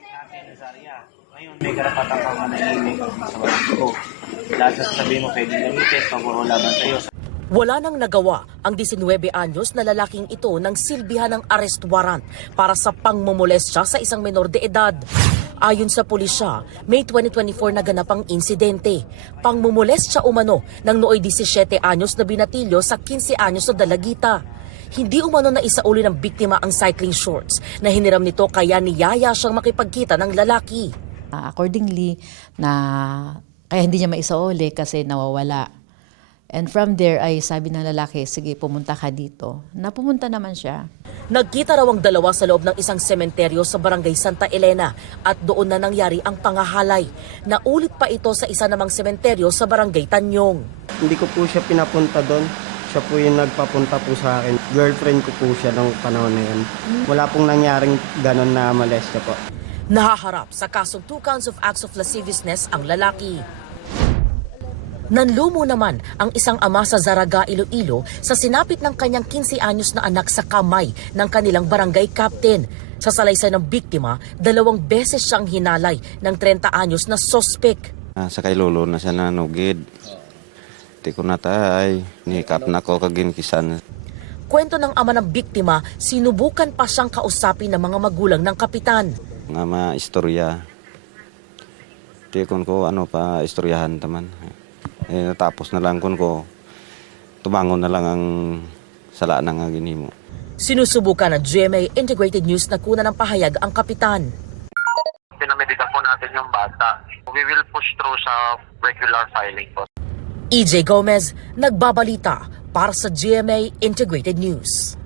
natin, Zaria. Ngayon, may karapatan kang manahimik sa ko. Lahat sa sabihin mo pwedeng gamitin pag laban sa'yo. Wala nang nagawa ang 19 anyos na lalaking ito ng silbihan ng arrest warrant para sa pangmomolestya sa isang menor de edad. Ayon sa pulisya, May 2024 naganap ang insidente. Pangmomolestya umano ng nooy 17 anyos na binatilyo sa 15 anyos na dalagita. Hindi umano na isauli ng biktima ang cycling shorts na hiniram nito kaya niyaya siyang makipagkita ng lalaki. Accordingly, kaya hindi niya maisauli kasi nawawala. And from there ay sabi ng lalaki, sige pumunta ka dito. Napumunta naman siya. Nagkita raw ang dalawa sa loob ng isang sementeryo sa barangay Santa Elena at doon na nangyari ang pangahalay. Naulit pa ito sa isa namang sementeryo sa barangay Tanyong. Hindi ko po siya pinapunta doon. Siya po yung nagpapunta po sa akin. Girlfriend ko po siya nung panahon na yun. Wala pong nangyaring ganon na molestya po. Nahaharap sa kasong 2 counts of acts of lasciviousness ang lalaki. Nanlumo naman ang isang ama sa Zaraga, Iloilo sa sinapit ng kanyang 15 anyos na anak sa kamay ng kanilang barangay captain. Sa salaysay ng biktima, 2 beses siyang hinalay ng 30 anyos na sospek. Sa kay lolo na siya nanugid. Di ko natay, nikap na ko kaginkisan. Kwento ng ama ng biktima, sinubukan pa siyang kausapin ng mga magulang ng kapitan. Nga istorya. Di ko ano pa istoryahan taman. Natapos na lang ko, tumangon na lang ang sala ng ginimo. Sinusubukan ng GMA Integrated News na kuna ng pahayag ang kapitan. Pinamedical po natin yung bata. We will push through sa regular filing po. EJ Gomez, nagbabalita para sa GMA Integrated News.